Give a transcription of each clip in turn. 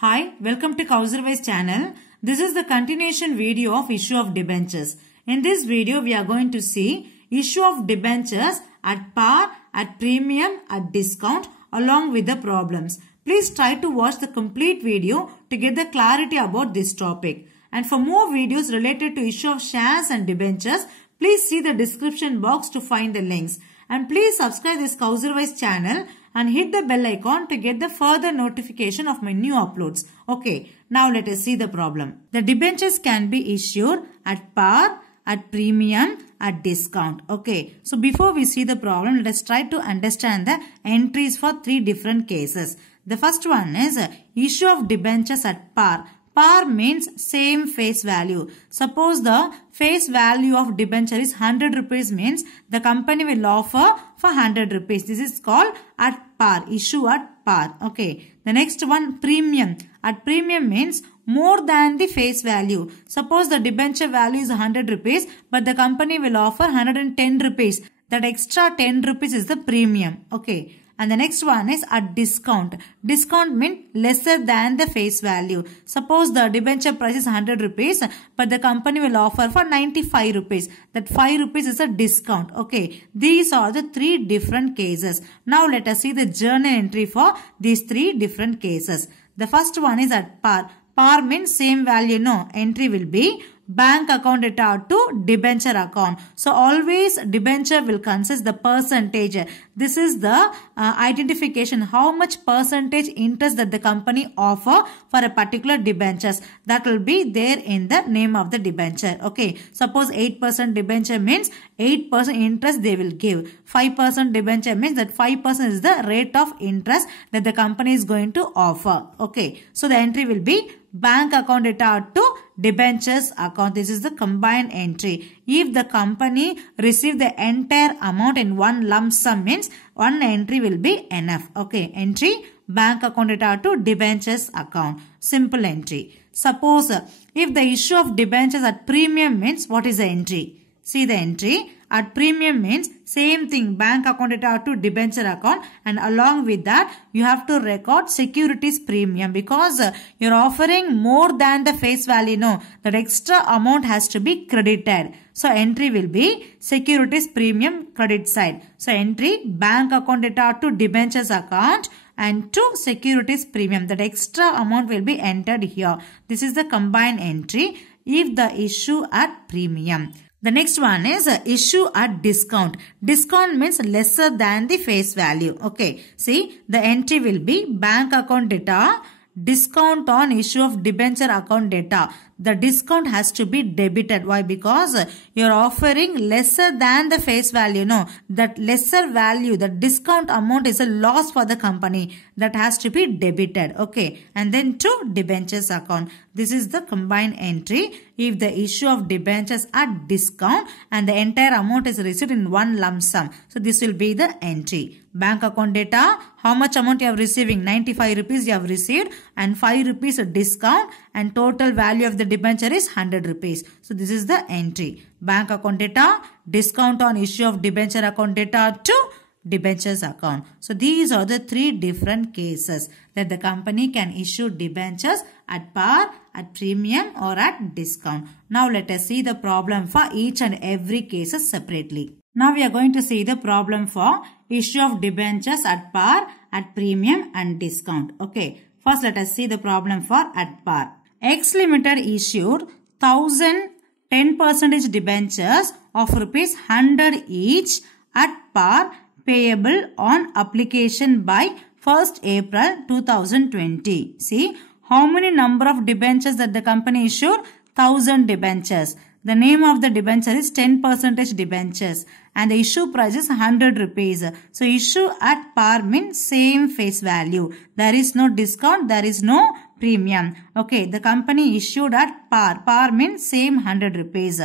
Hi, welcome to Kauserwise channel. This is the continuation video of issue of debentures. In this video, we are going to see issue of debentures at par, at premium, at discount along with the problems. Please try to watch the complete video to get the clarity about this topic. And for more videos related to issue of shares and debentures, please see the description box to find the links. And please subscribe this Kauserwise channel and hit the bell icon to get the further notification of my new uploads. Okay, now let us see the problem. The debentures can be issued at par, at premium, at discount. Okay, so before we see the problem, let us try to understand the entries for three different cases. The first one is issue of debentures at par. Par means same face value. Suppose the face value of debenture is 100 rupees means the company will offer for 100 rupees. This is called at par, issue at par. Okay. The next one, premium. At premium means more than the face value. Suppose the debenture value is 100 rupees but the company will offer 110 rupees. That extra 10 rupees is the premium. Okay. And the next one is at discount. Discount means lesser than the face value. Suppose the debenture price is 100 rupees but the company will offer for 95 rupees. That 5 rupees is a discount. Okay. These are the three different cases. Now let us see the journal entry for these three different cases. The first one is at par. Par means same value. No. Entry will be bank account data to debenture account. So always debenture will consist the percentage. This is the identification, how much percentage interest that the company offer for a particular debentures. That will be there in the name of the debenture. Okay. Suppose 8% debenture means 8% interest they will give. 5% debenture means that 5% is the rate of interest that the company is going to offer. Okay. So the entry will be bank account data to debentures account. This is the combined entry. If the company receive the entire amount in one lump sum means one entry will be enough. Okay. Entry bank account data to debentures account. Simple entry. Suppose if the issue of debentures at premium means what is the entry? See the entry. At premium means same thing, bank account data to debenture account, and along with that you have to record securities premium because you're offering more than the face value. No, that extra amount has to be credited. So entry will be securities premium credit side. So entry bank account data to debentures account and to securities premium. That extra amount will be entered here. This is the combined entry if the issue at premium. The next one is issue at discount. Discount means lesser than the face value. Okay. See, the entry will be bank account data, discount on issue of debenture account data. The discount has to be debited. Why? Because you're offering lesser than the face value. No, that lesser value, the discount amount is a loss for the company. That has to be debited. Okay. And then to debentures account. This is the combined entry if the issue of debentures at discount and the entire amount is received in one lump sum. So this will be the entry. Bank account data, how much amount you are receiving? 95 rupees you have received and 5 rupees a discount and total value of the debenture is 100 rupees. So this is the entry. Bank account data, discount on issue of debenture account data to debentures account. So these are the three different cases that the company can issue debentures at par, at premium or at discount. Now let us see the problem for each and every cases separately. Now we are going to see the problem for issue of debentures at par, at premium and discount. Okay. First let us see the problem for at par. X Limited issued 1000 10% debentures of rupees 100 each at par payable on application by 1st April 2020. See how many number of debentures that the company issued? 1000 debentures. The name of the debenture is 10% debentures and the issue price is 100 rupees. So issue at par means same face value. There is no discount, there is no premium. Okay, the company issued at par. Par means same 100 rupees.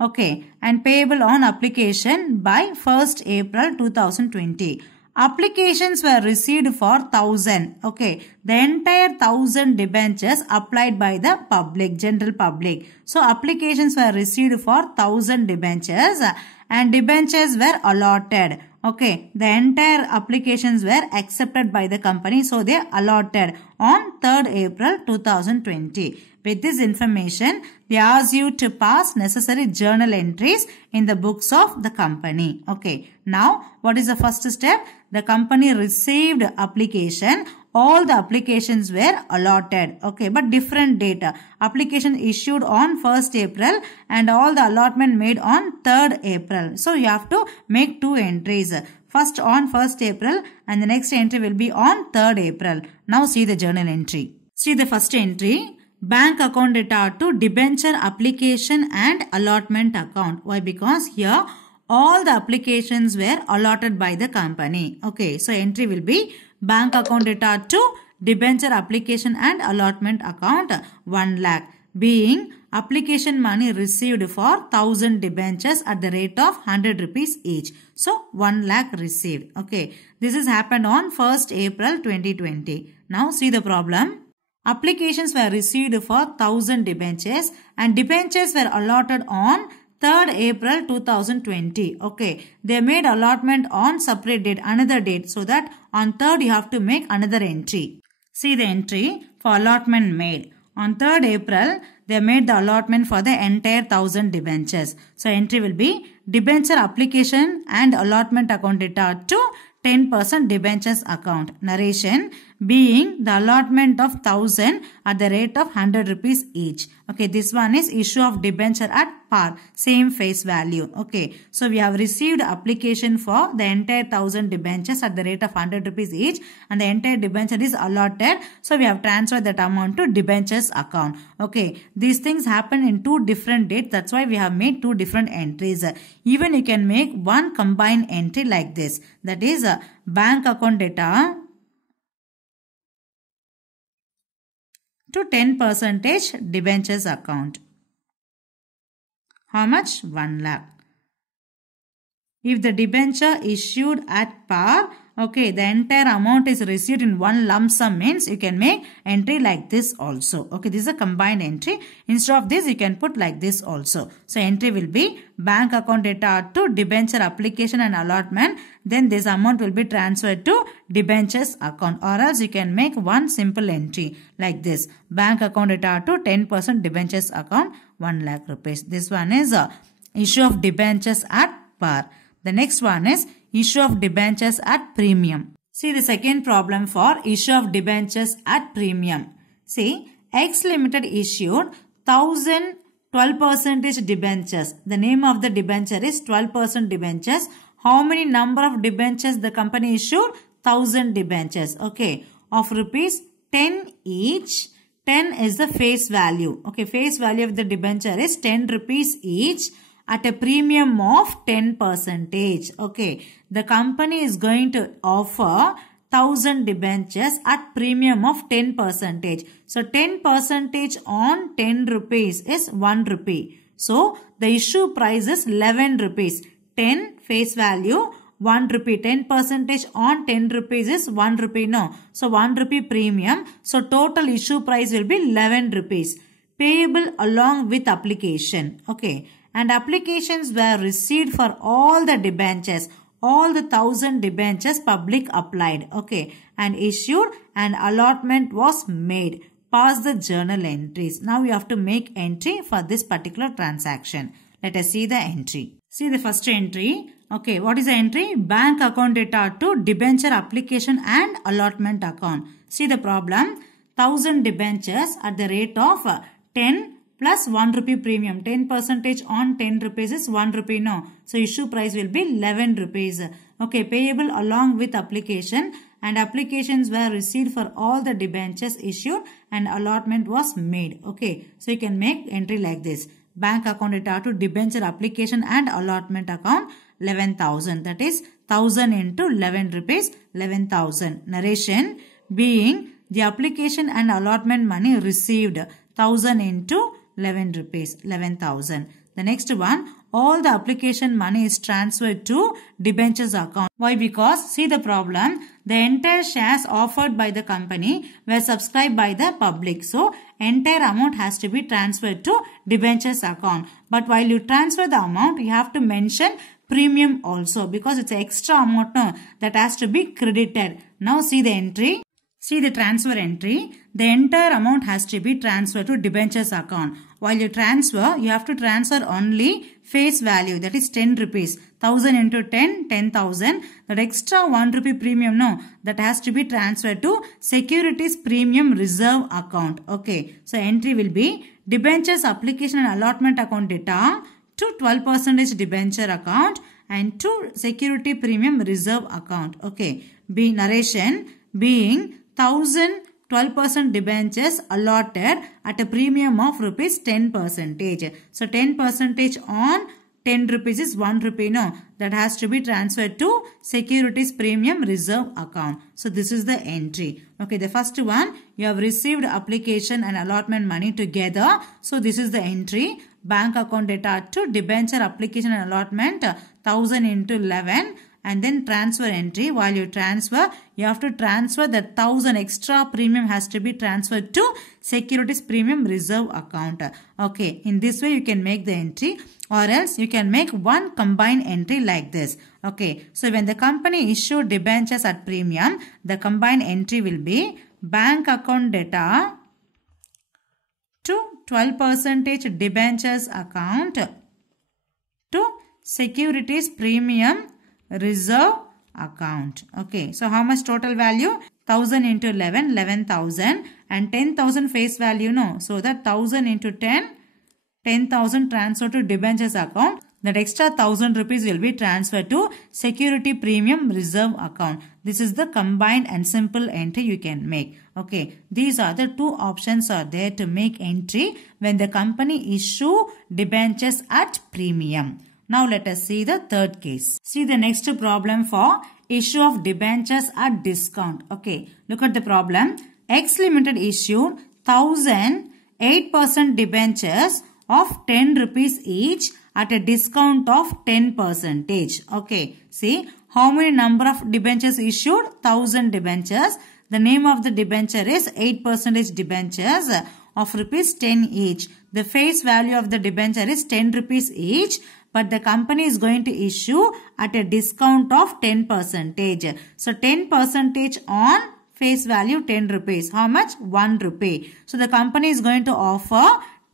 Okay, and payable on application by 1st April 2020. Applications were received for 1000. Okay, the entire 1000 debentures applied by the public, general public. So applications were received for 1000 debentures and debentures were allotted. Okay, the entire applications were accepted by the company, so they allotted on 3rd April 2020. With this information, they ask you to pass necessary journal entries in the books of the company. Okay, now what is the first step? The company received application. All the applications were allotted. Okay, but different data. Application issued on 1st April and all the allotment made on 3rd April. So you have to make 2 entries. First on 1st April and the next entry will be on 3rd April. Now see the journal entry. See the first entry. Bank account data to debenture application and allotment account. Why? Because here all the applications were allotted by the company. Okay, so entry will be bank account data to debenture application and allotment account 1 lakh, being application money received for 1000 debentures at the rate of 100 rupees each. So 1 lakh received. Okay, this has happened on 1st April 2020. Now see the problem. Applications were received for 1000 debentures and debentures were allotted on 3rd April 2020. Okay, they made allotment on separate date, another date, so that on 3rd you have to make another entry. See the entry for allotment made. On 3rd April, they made the allotment for the entire 1000 debentures. So entry will be debenture application and allotment account data to 10% debentures account. Narration being the allotment of 1000 at the rate of 100 rupees each. Okay, this one is issue of debenture at par, same face value. Okay, so we have received application for the entire 1000 debentures at the rate of 100 rupees each and the entire debenture is allotted. So we have transferred that amount to debentures account. Okay, these things happen in 2 different dates. That's why we have made 2 different entries. Even you can make one combined entry like this. That is bank account data to 10% debentures account. How much? 1 lakh. If the debenture issued at par, okay, the entire amount is received in one lump sum, means you can make entry like this also. Okay, this is a combined entry. Instead of this, you can put like this also. So entry will be bank account data to debenture application and allotment. Then this amount will be transferred to debentures account, or else you can make one simple entry like this. Bank account data to 10% debentures account 1 lakh rupees. This one is issue of debentures at par. The next one is issue of debentures at premium. See the second problem for issue of debentures at premium. See, X Limited issued 1000 12% debentures. The name of the debenture is 12% debentures. How many number of debentures the company issued? 1000 debentures. Okay, of rupees 10 each. 10 is the face value. Okay, face value of the debenture is 10 rupees each at a premium of 10%. Okay, the company is going to offer 1000 debentures at premium of 10%. So 10% on 10 rupees is 1 rupee. So the issue price is 11 rupees. 10 face value 1 rupee. 10% on 10 rupees is 1 rupee. No. So 1 rupee premium. So total issue price will be 11 rupees. Payable along with application. Okay. And applications were received for all the debentures. All the 1000 debentures public applied. Okay. And issued and allotment was made. Pass the journal entries. Now you have to make entry for this particular transaction. Let us see the entry. See the first entry. Okay, what is the entry? Bank account data to debenture application and allotment account. See the problem. 1000 debentures at the rate of 10 plus 1 rupee premium. 10% on 10 rupees is 1 rupee. No. So issue price will be 11 rupees. Okay, payable along with application, and applications were received for all the debentures issued and allotment was made. Okay, so you can make entry like this. Bank account data to debenture application and allotment account 11,000. That is 1000 into 11 rupees, 11,000. Narration being the application and allotment money received 1000 into 11 rupees, 11,000. The next one, all the application money is transferred to debentures account. Why? Because see the problem, the entire shares offered by the company were subscribed by the public. So entire amount has to be transferred to debentures account. But while you transfer the amount, you have to mention premium also, because it's an extra amount no, that has to be credited. Now see the entry. See the transfer entry. The entire amount has to be transferred to debentures account. While you transfer, you have to transfer only face value, that is 10 rupees. 1000 into 10, 10,000. That extra 1 rupee premium, no, that has to be transferred to securities premium reserve account. Okay. So entry will be debentures application and allotment account data to 12% debenture account and to security premium reserve account. Okay. B narration being 1000 12% debentures allotted at a premium of rupees 10%. So 10% on 10 rupees is 1 rupee. No, that has to be transferred to securities premium reserve account. So this is the entry. Okay, the first one, you have received application and allotment money together. So this is the entry. Bank account data to debenture application and allotment 1000 into 11. And then transfer entry. While you transfer, you have to transfer that 1000 extra premium has to be transferred to securities premium reserve account. Okay, in this way you can make the entry, or else you can make one combined entry like this. Okay, so when the company issued debentures at premium, the combined entry will be bank account data to 12% debentures account to securities premium reserve account. Okay, so how much total value? 1000 into 11, 11,000, and 10,000 face value, no. So that 1000 into 10, 10,000 transferred to debentures account. That extra 1000 rupees will be transferred to security premium reserve account. This is the combined and simple entry you can make. Okay, these are the two options are there to make entry when the company issue debentures at premium. Now let us see the third case. See the next problem for issue of debentures at discount. Okay, look at the problem. X Limited issued 1000 8% debentures of 10 rupees each at a discount of 10%. Okay, see how many number of debentures issued? 1000 debentures. The name of the debenture is 8% debentures of rupees 10 each. The face value of the debenture is 10 rupees each. But the company is going to issue at a discount of 10%. So 10% on face value 10 rupees. How much? 1 rupee. So the company is going to offer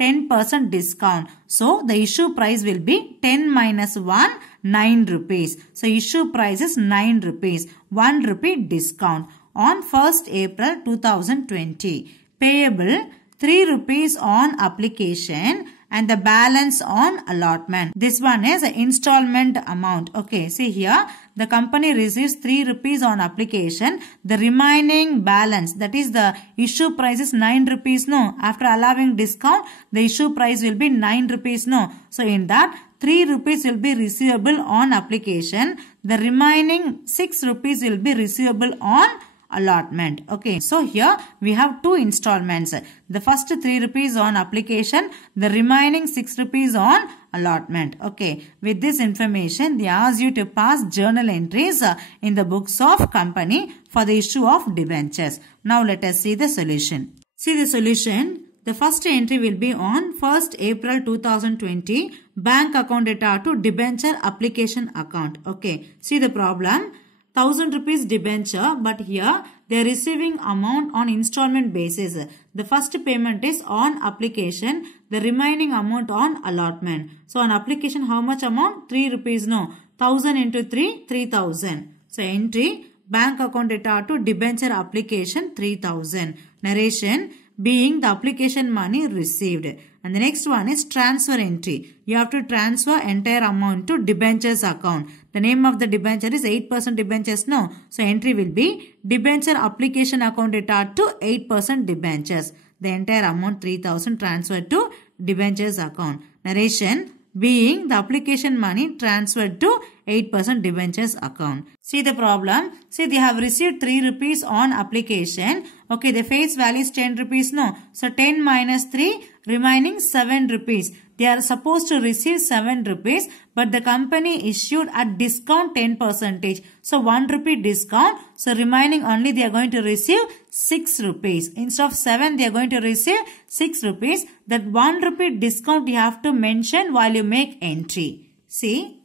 10% discount. So the issue price will be 10 minus 1, 9 rupees. So issue price is 9 rupees. 1 rupee discount on 1st April 2020. Payable 3 rupees on application and the balance on allotment. This one is an installment amount. Okay, see here, the company receives 3 rupees on application. The remaining balance, that is the issue price is 9 rupees, no. After allowing discount, the issue price will be 9 rupees, no. So in that, 3 rupees will be receivable on application. The remaining 6 rupees will be receivable on allotment. Okay, so here we have two installments. The first 3 rupees on application, the remaining 6 rupees on allotment. Okay, with this information, they ask you to pass journal entries in the books of company for the issue of debentures. Now let us see the solution. See the solution. The first entry will be on 1st April 2020, bank account data to debenture application account. Okay, see the problem. 1000 rupees debenture, but here they are receiving amount on installment basis. The first payment is on application, the remaining amount on allotment. So on application, how much amount? 3 rupees, no. 1000 into 3, 3000. So entry, bank account data to debenture application 3000. Narration being the application money received. And the next one is transfer entry. You have to transfer entire amount to debentures account. The name of the debenture is 8% debentures, no. So entry will be debenture application account data to 8% debentures. The entire amount 3000 transferred to debentures account. Narration being the application money transferred to 8% debentures account. See the problem. See, they have received 3 rupees on application. Okay, the face value is 10 rupees, no. So 10 minus 3, remaining 7 rupees. They are supposed to receive 7 rupees, but the company issued at discount 10%. So 1 rupee discount. So remaining only they are going to receive 6 rupees. Instead of 7, they are going to receive 6 rupees. That 1 rupee discount you have to mention while you make entry. See,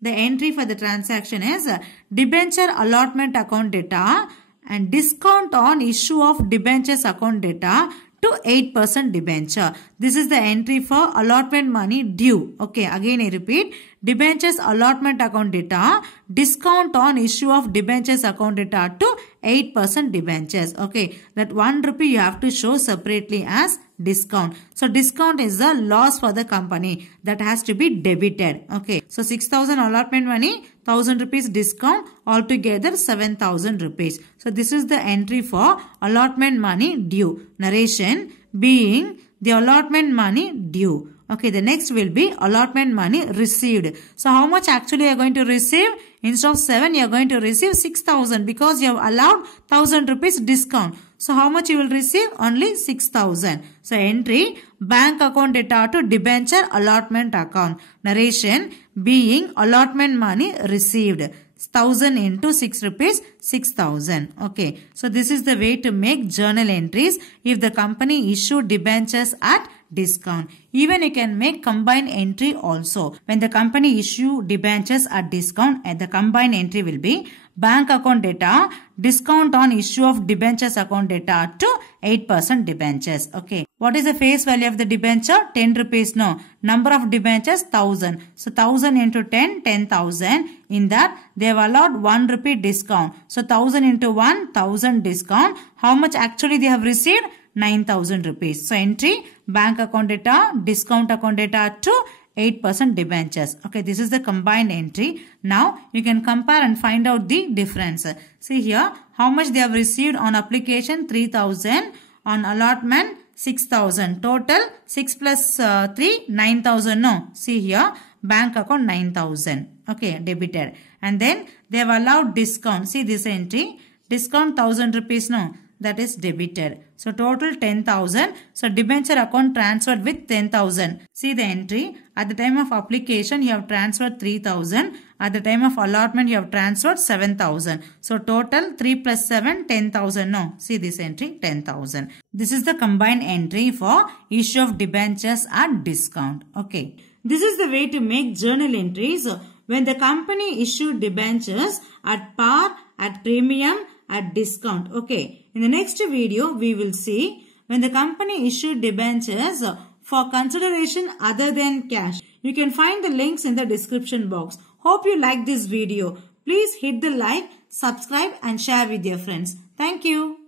the entry for the transaction is debenture allotment account data and discount on issue of debentures account data to 8% debenture. This is the entry for allotment money due. Okay, again I repeat, debentures allotment account data, discount on issue of debentures account data to 8% debentures. Okay, that 1 rupee you have to show separately as discount. So discount is the loss for the company that has to be debited. Okay, so 6,000 allotment money, 1,000 rupees discount, altogether 7,000 rupees. So this is the entry for allotment money due. Narration being the allotment money due. Okay, the next will be allotment money received. So how much actually you are going to receive? Instead of 7, you are going to receive 6,000 because you have allowed 1,000 rupees discount. So how much you will receive? Only 6,000. So entry bank account data to debenture allotment account. Narration being allotment money received. 1,000 into 6 rupees, 6,000. Okay. So this is the way to make journal entries if the company issued debentures at discount. Even you can make combined entry also. When the company issue debentures at discount, the combined entry will be bank account data, discount on issue of debentures account data to 8% debentures. Okay. What is the face value of the debenture? 10 rupees. No. Number of debentures 1,000. So 1,000 into 10, 10,000. In that they have allowed 1 rupee discount. So 1,000 into 1, 1,000 discount. How much actually they have received? 9,000 rupees. So entry bank account data, discount account data to 8% debentures. Okay, this is the combined entry. Now you can compare and find out the difference. See here how much they have received on application 3,000, on allotment 6,000. Total 6 plus 3 9,000. No, see here bank account 9,000. Okay, debited. And then they have allowed discount. See this entry, discount 1,000 rupees. No, that is debited. So total 10,000. So debenture account transferred with 10,000. See the entry. At the time of application you have transferred 3,000. At the time of allotment you have transferred 7,000. So total 3 plus 7 10,000. No. See this entry 10,000. This is the combined entry for issue of debentures at discount. Okay. This is the way to make journal entries when the company issued debentures at par, at premium, at discount. Okay. In the next video, we will see when the company issued debentures for consideration other than cash. You can find the links in the description box. Hope you like this video. Please hit the like, subscribe and share with your friends. Thank you.